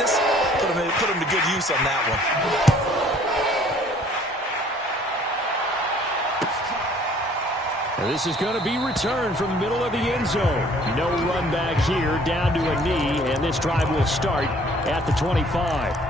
practice, put him to good use on that one. This is going to be returned from the middle of the end zone. No run back here, down to a knee, and this drive will start at the 25.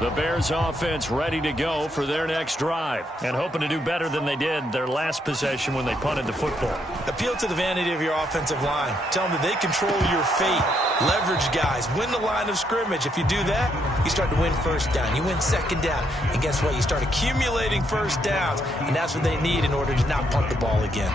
The Bears offense ready to go for their next drive and hoping to do better than they did their last possession when they punted the football. Appeal to the vanity of your offensive line. Tell them that they control your fate. Leverage guys. Win the line of scrimmage. If you do that, you start to win first down. You win second down. And guess what? You start accumulating first downs. And that's what they need in order to not punt the ball again.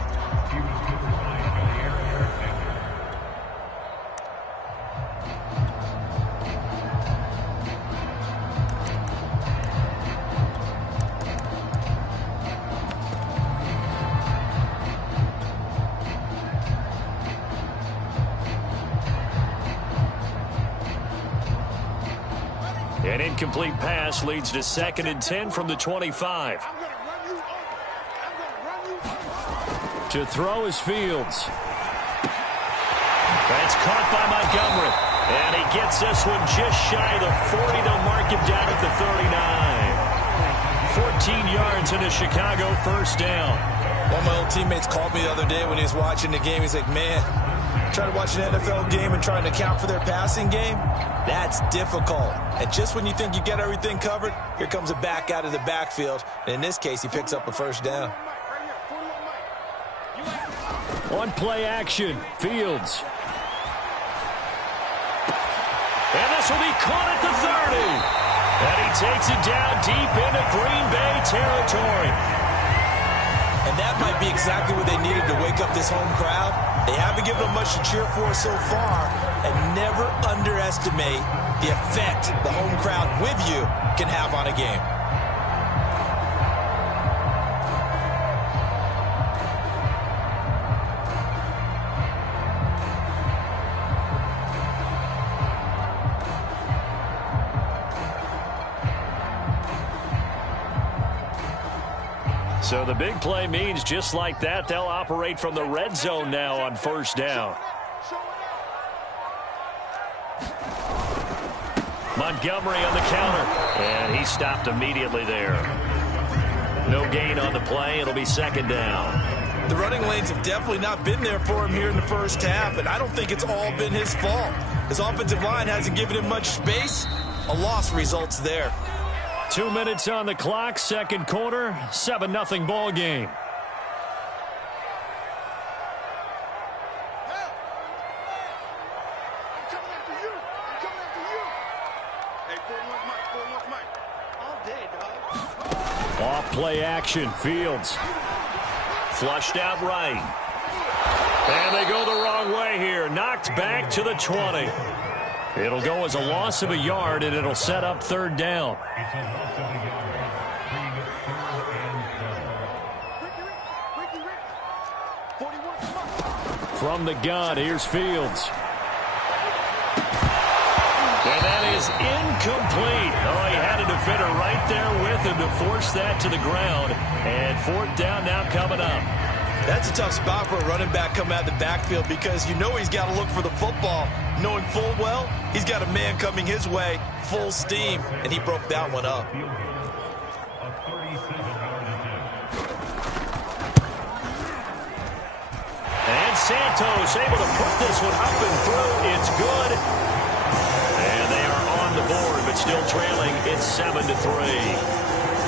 An incomplete pass leads to 2nd and 10 from the 25. To throw is Fields. That's caught by Montgomery. And he gets this one just shy of the 40. They'll mark him down at the 39. 14 yards in a Chicago first down. One of my old teammates called me the other day when he was watching the game. He's like, man, trying to watch an NFL game and trying to account for their passing game, that's difficult. And just when you think you get everything covered, here comes a back out of the backfield. And in this case, he picks up a first down. On play action, Fields. And this will be caught at the 30. And he takes it down deep into Green Bay territory. And that might be exactly what they needed to wake up this home crowd. They haven't given them much to cheer for so far. And never underestimate the effect the home crowd with you can have on a game. So the big play means just like that, they'll operate from the red zone now on first down. Montgomery on the counter, and he stopped immediately there. No gain on the play. It'll be 2nd down. The running lanes have definitely not been there for him here in the first half, and I don't think it's all been his fault. His offensive line hasn't given him much space. A loss results there. 2 minutes on the clock, second quarter, 7-0 ball game. Off play action, Fields. Flushed out right. And they go the wrong way here. Knocked back to the 20. It'll go as a loss of a yard, and it'll set up 3rd down. From the gun, here's Fields. And that is incomplete. Oh, he had a defender right there with him to force that to the ground. And 4th down now coming up. That's a tough spot for a running back coming out of the backfield because you know he's got to look for the football, knowing full well he's got a man coming his way, full steam, and he broke that one up. And Santos able to put this one up and through. It's good. And they are on the board, but still trailing. It's 7-3.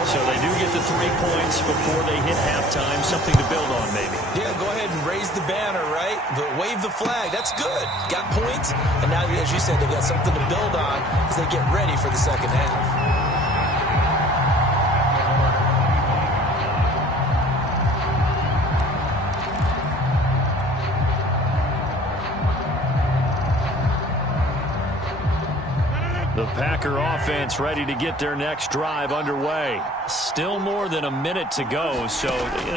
So they do get the 3 points before they hit halftime. Something to build on, maybe. Yeah, go ahead and raise the banner, right? But wave the flag. That's good. Got points. And now, as you said, they've got something to build on as they get ready for the second half. The Packer offense ready to get their next drive underway. Still more than a minute to go, so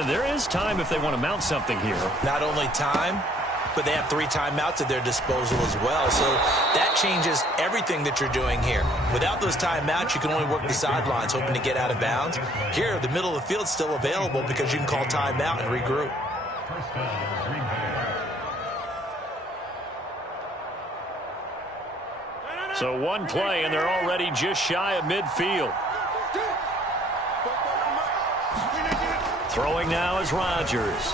there is time if they want to mount something here. Not only time, but they have 3 timeouts at their disposal as well. So that changes everything that you're doing here. Without those timeouts, you can only work the sidelines, hoping to get out of bounds. Here, the middle of the field is still available because you can call timeout and regroup. So one play, and they're already just shy of midfield. Throwing now is Rodgers.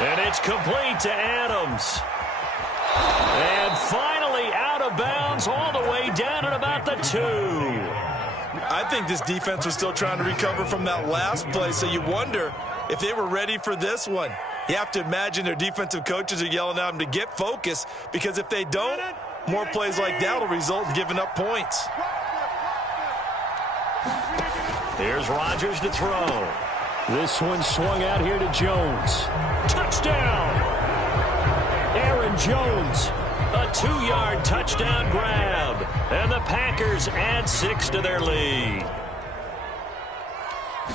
And it's complete to Adams. And finally out of bounds all the way down at about the 2. I think this defense was still trying to recover from that last play, so you wonder if they were ready for this one. You have to imagine their defensive coaches are yelling at them to get focused, because if they don't, more plays like that will result in giving up points. Here's Rodgers to throw. This one swung out here to Jones. Touchdown! Aaron Jones, a 2-yard touchdown grab. And the Packers add 6 to their lead.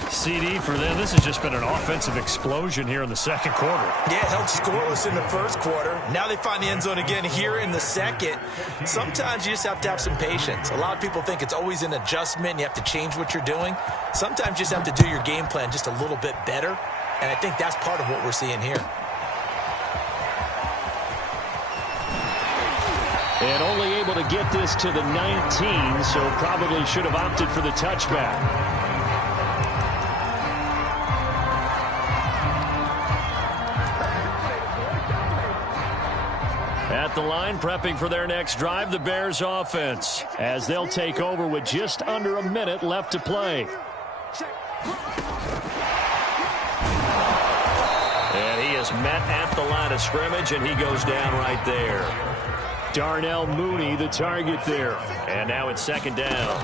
CD for them, this has just been an offensive explosion here in the second quarter. Yeah, held scoreless in the first quarter. Now they find the end zone again here in the second. Sometimes you just have to have some patience. A lot of people think it's always an adjustment. You have to change what you're doing. Sometimes you just have to do your game plan just a little bit better. And I think that's part of what we're seeing here. And only able to get this to the 19, so probably should have opted for the touchback. At the line, prepping for their next drive, the Bears offense, as they'll take over with just under a minute left to play. And he is met at the line of scrimmage, and he goes down right there. Darnell Mooney, the target there. And now it's second down.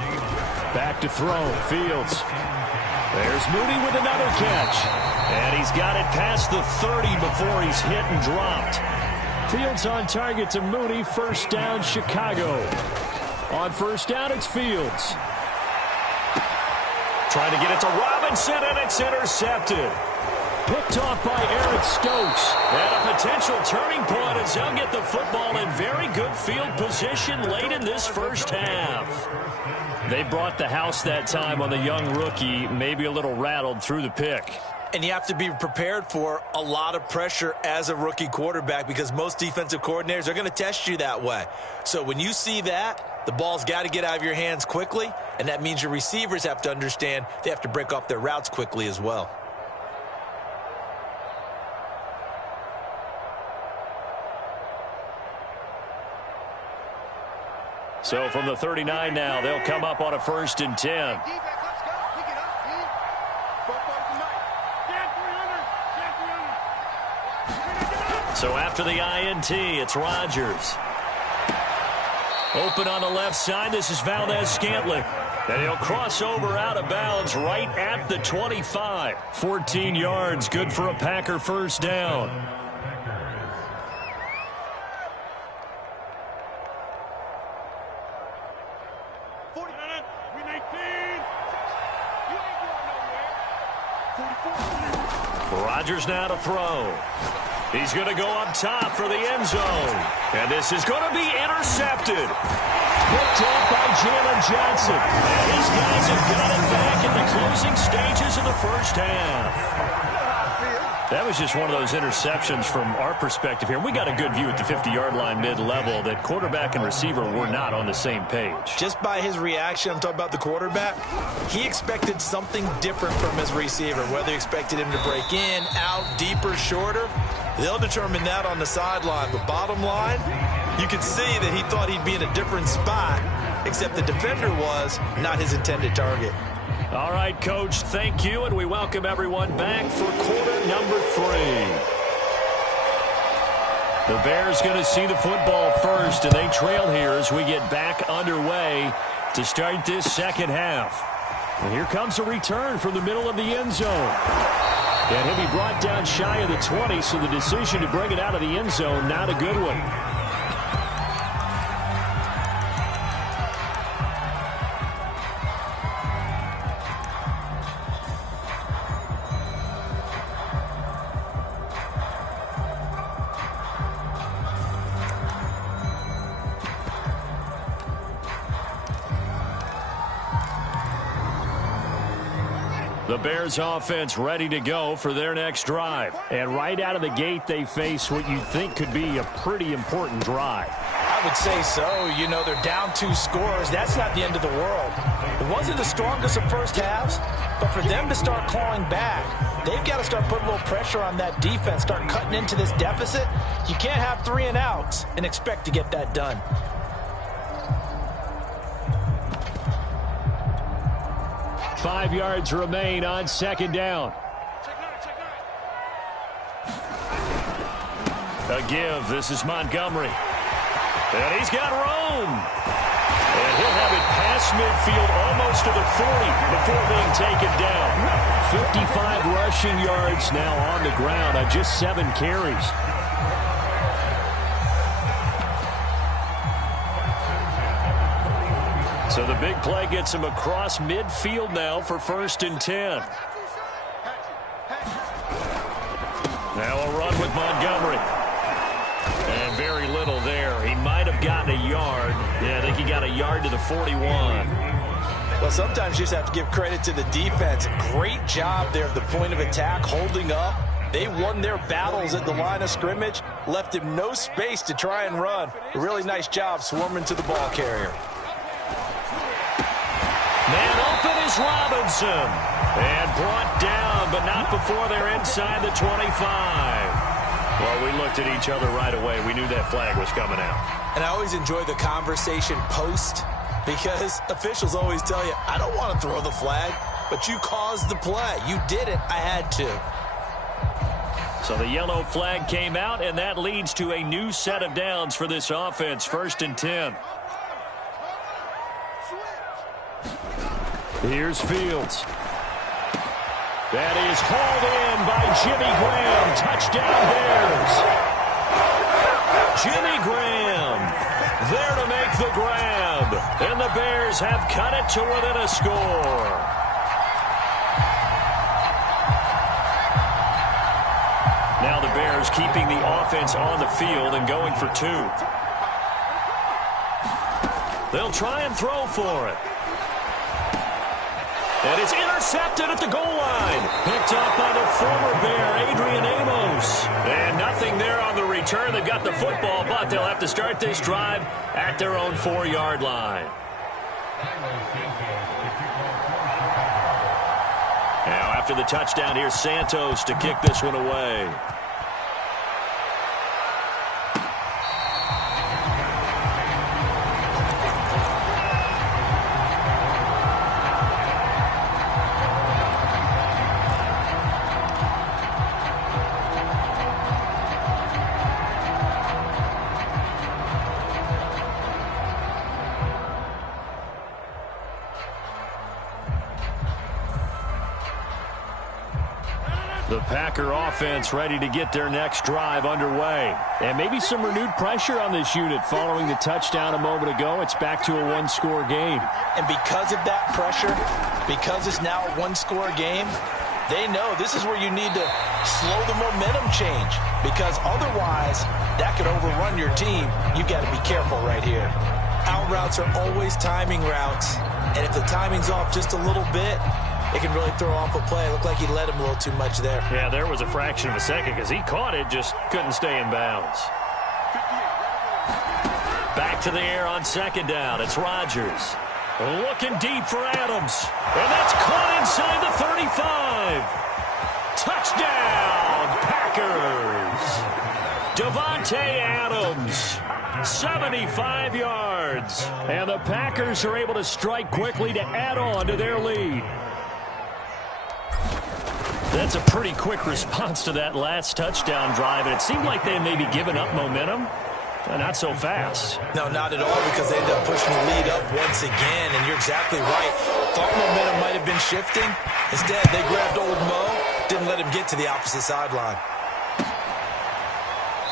Back to throw. Fields. There's Mooney with another catch. And he's got it past the 30 before he's hit and dropped. Fields on target to Mooney. First down, Chicago. On first down, it's Fields. Trying to get it to Robinson, and it's intercepted. Picked off by Eric Stokes. And a potential turning point as they'll get the football in very good field position late in this first half. They brought the house that time on the young rookie, maybe a little rattled through the pick. And you have to be prepared for a lot of pressure as a rookie quarterback, because most defensive coordinators are going to test you that way. So when you see that, the ball's got to get out of your hands quickly, and that means your receivers have to understand they have to break off their routes quickly as well. So from the 39 now, they'll come up on a 1st and 10. So after the INT, it's Rodgers. Open on the left side, this is Valdez-Scantling. And he'll cross over out of bounds right at the 25. 14 yards, good for a Packer first down. Rodgers now to throw. He's going to go up top for the end zone. And this is going to be intercepted. Picked off by Jalen Johnson. And his guys have got it back in the closing stages of the first half. That was just one of those interceptions from our perspective here. We got a good view at the 50-yard line mid-level that quarterback and receiver were not on the same page. Just by his reaction, I'm talking about the quarterback, he expected something different from his receiver, whether he expected him to break in, out, deeper, shorter. They'll determine that on the sideline. But bottom line, you can see that he thought he'd be in a different spot, except the defender was not his intended target. All right, Coach, thank you, and we welcome everyone back for quarter number 3. The Bears going to see the football first, and they trail here as we get back underway to start this second half. And here comes a return from the middle of the end zone. And he'll be brought down shy of the 20, so the decision to bring it out of the end zone, not a good one. The Bears offense ready to go for their next drive. And right out of the gate, they face what you think could be a pretty important drive. I would say so. You know, they're down 2 scores. That's not the end of the world. It wasn't the strongest of first halves, but for them to start clawing back, they've got to start putting a little pressure on that defense, start cutting into this deficit. You can't have 3 and outs and expect to get that done. Five yards remain on second down. A give. This is Montgomery. And he's got room. And he'll have it past midfield almost to the 40 before being taken down. 55 rushing yards now on the ground on just 7 carries. So the big play gets him across midfield now for 1st and 10. Now a run with Montgomery. And very little there. He might have gotten a yard. Yeah, I think he got a yard to the 41. Well, sometimes you just have to give credit to the defense. Great job there at the point of attack, holding up. They won their battles at the line of scrimmage, left him no space to try and run. A really nice job swarming to the ball carrier. Man open is Robinson. And brought down, but not before they're inside the 25. Well, we looked at each other right away. We knew that flag was coming out. And I always enjoy the conversation post, because officials always tell you, I don't want to throw the flag, but you caused the play. You did it. I had to. So the yellow flag came out, and that leads to a new set of downs for this offense. 1st and 10. Here's Fields. That is hauled in by Jimmy Graham. Touchdown Bears. Jimmy Graham there to make the grab. And the Bears have cut it to within a score. Now the Bears keeping the offense on the field and going for 2. They'll try and throw for it. And it's intercepted at the goal line. Picked up by the former Bear, Adrian Amos. And nothing there on the return. They've got the football, but they'll have to start this drive at their own 4-yard line. Now after the touchdown, here's Santos to kick this one away. The Packer offense ready to get their next drive underway. And maybe some renewed pressure on this unit following the touchdown a moment ago. It's back to a 1-score game. And because of that pressure, because it's now a 1-score game, they know this is where you need to slow the momentum change. Because otherwise, that could overrun your team. You've got to be careful right here. Out routes are always timing routes. And if the timing's off just a little bit, it can really throw off a play. It looked like he led him a little too much there. Yeah, there was a fraction of a second because he caught it, just couldn't stay in bounds. Back to the air on 2nd down. It's Rodgers. Looking deep for Adams. And that's caught inside the 35. Touchdown, Packers. Davante Adams. 75 yards. And the Packers are able to strike quickly to add on to their lead. That's a pretty quick response to that last touchdown drive, and it seemed like they may be giving up momentum. Not so fast. No, not at all, because they ended up pushing the lead up once again, and you're exactly right. Thought momentum might have been shifting. Instead, they grabbed old Mo, didn't let him get to the opposite sideline.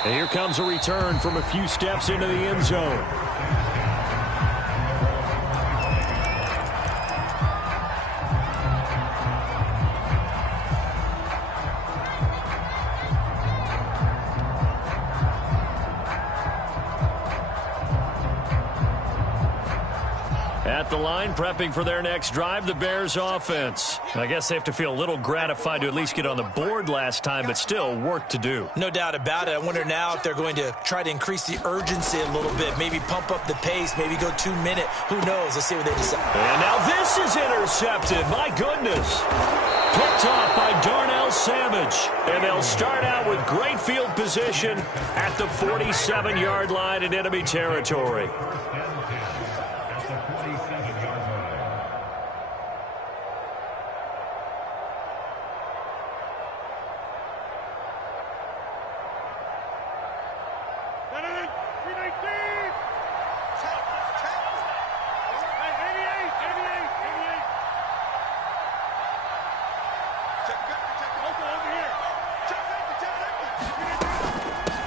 And here comes a return from a few steps into the end zone. At the line, prepping for their next drive, the Bears offense. I guess they have to feel a little gratified to at least get on the board last time, but still work to do. No doubt about it. I wonder now if they're going to try to increase the urgency a little bit, maybe pump up the pace, maybe go 2 minute. Who knows? Let's see what they decide. And now this is intercepted. My goodness. Picked off by Darnell Savage. And they'll start out with great field position at the 47-yard line in enemy territory.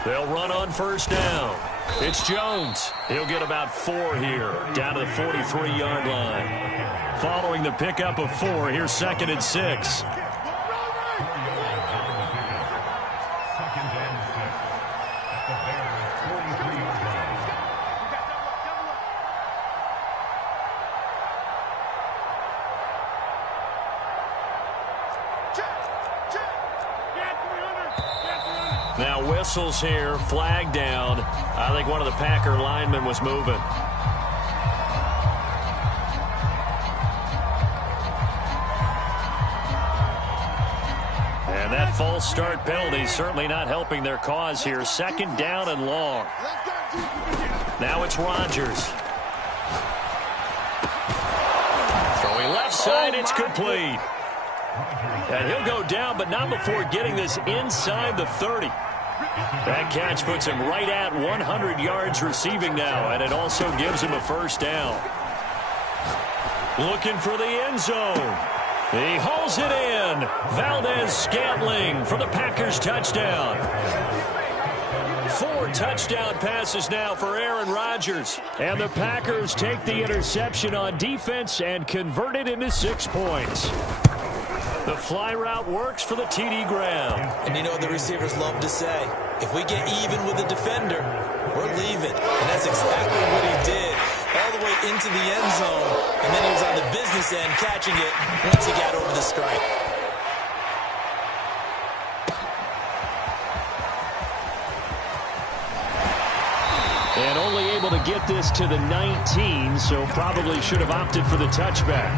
They'll run on first down. It's Jones. He'll get about 4 here, down to the 43-yard line. Following the pickup of 4, here's 2nd and 6. Now whistles here, flag down. I think one of the Packer linemen was moving. And that false start penalty certainly not helping their cause here. 2nd down and long. Now it's Rodgers. Throwing left side, it's complete. And he'll go down, but not before getting this inside the 30. That catch puts him right at 100 yards receiving now, and it also gives him a first down. Looking for the end zone. He hauls it in. Valdez-Scantling for the Packers touchdown. 4 touchdown passes now for Aaron Rodgers. And the Packers take the interception on defense and convert it into 6 points. The fly route works for the TD Graham. And you know what the receivers love to say? If we get even with the defender, we're leaving. And that's exactly what he did. All the way into the end zone. And then he was on the business end catching it once he got over the stripe. And only able to get this to the 19, so probably should have opted for the touchback.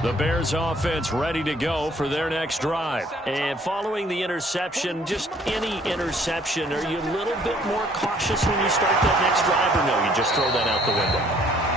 The Bears offense ready to go for their next drive. And following the interception, just any interception, are you a little bit more cautious when you start that next drive, or no, you just throw that out the window?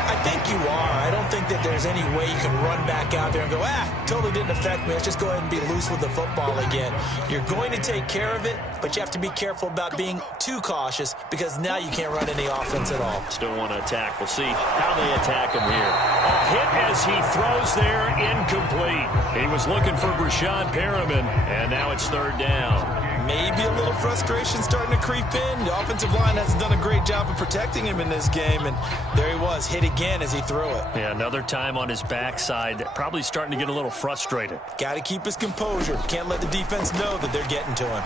I think you are. I don't think that there's any way you can run back out there and go, totally didn't affect me. Let's just go ahead and be loose with the football again. You're going to take care of it, but you have to be careful about being too cautious because now you can't run any offense at all. Still want to attack. We'll see how they attack him here. A hit as he throws there, incomplete. He was looking for Brashad Perriman, and now it's 3rd down. Maybe a little frustration starting to creep in. The offensive line hasn't done a great job of protecting him in this game, and there he was, hit again as he threw it. Yeah, another time on his backside, probably starting to get a little frustrated. Got to keep his composure. Can't let the defense know that they're getting to him.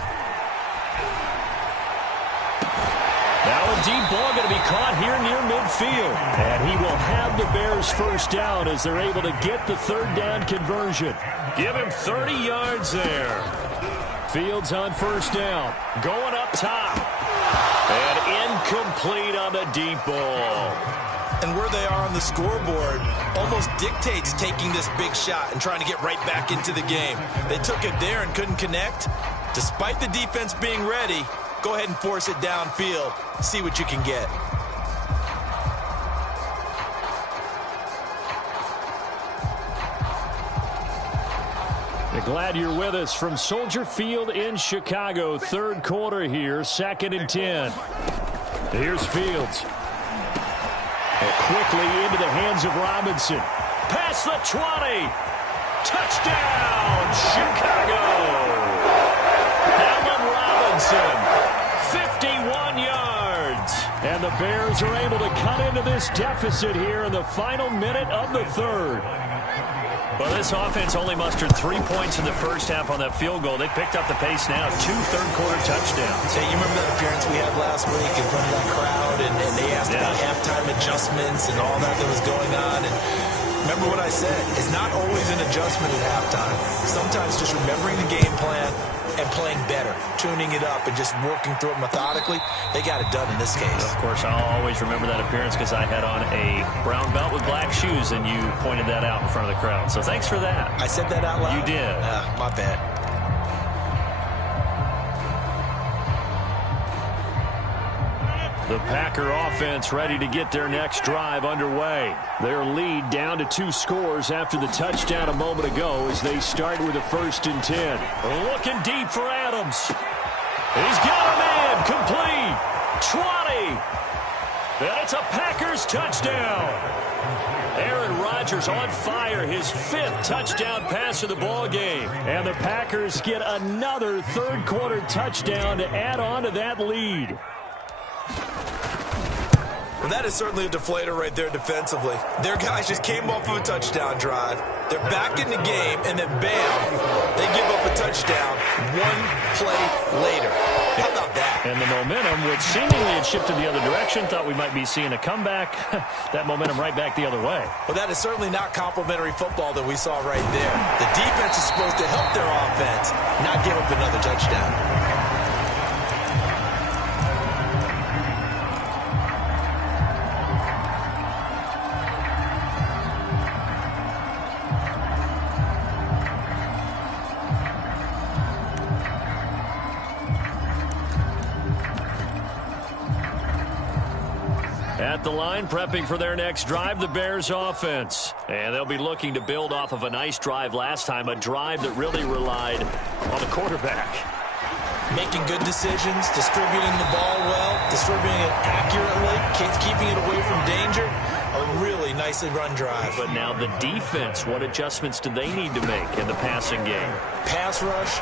Now a deep ball going to be caught here near midfield. And he will have the Bears first down as they're able to get the 3rd down conversion. Give him 30 yards there. Fields on first down. Going up top. And incomplete on the deep ball. And where they are on the scoreboard almost dictates taking this big shot and trying to get right back into the game. They took it there and couldn't connect. Despite the defense being ready, go ahead and force it downfield. See what you can get. Glad you're with us from Soldier Field in Chicago. 3rd quarter here, 2nd and 10. Here's Fields. And quickly into the hands of Robinson. Past the 20. Touchdown, Chicago. Allen Robinson, 51 yards. And the Bears are able to cut into this deficit here in the final minute of the 3rd. Well, this offense only mustered 3 points in the first half on that field goal. They picked up the pace now. 2 third-quarter touchdowns. Hey, you remember that appearance we had last week in front of that crowd, and they asked about halftime adjustments and all that was going on. And remember what I said. It's not always an adjustment at halftime. Sometimes just remembering the game plan and playing better, tuning it up, and just working through it methodically. They got it done in this case. Of course, I'll always remember that appearance because I had on a brown belt with black shoes, and you pointed that out in front of the crowd. So thanks for that. I said that out loud? You did. My bad. The Packer offense ready to get their next drive underway. Their lead down to 2 scores after the touchdown a moment ago as they start with a 1st and 10. Looking deep for Adams. He's got a man. Complete. 20. And it's a Packers touchdown. Aaron Rodgers on fire. His 5th touchdown pass of the ball game. And the Packers get another third-quarter touchdown to add on to that lead. Well, that is certainly a deflator right there defensively. Their guys just came off of a touchdown drive. They're back in the game, and then bam, they give up a touchdown 1 play later. How about that? And the momentum, which seemingly had shifted the other direction, thought we might be seeing a comeback. That momentum right back the other way. Well, that is certainly not complimentary football that we saw right there. The defense is supposed to help their offense, not give up another touchdown. At the line, prepping for their next drive, the Bears offense. And they'll be looking to build off of a nice drive last time, a drive that really relied on the quarterback. Making good decisions, distributing the ball well, distributing it accurately, keeping it away from danger. A really nicely run drive. But now the defense, what adjustments do they need to make in the passing game? Pass rush,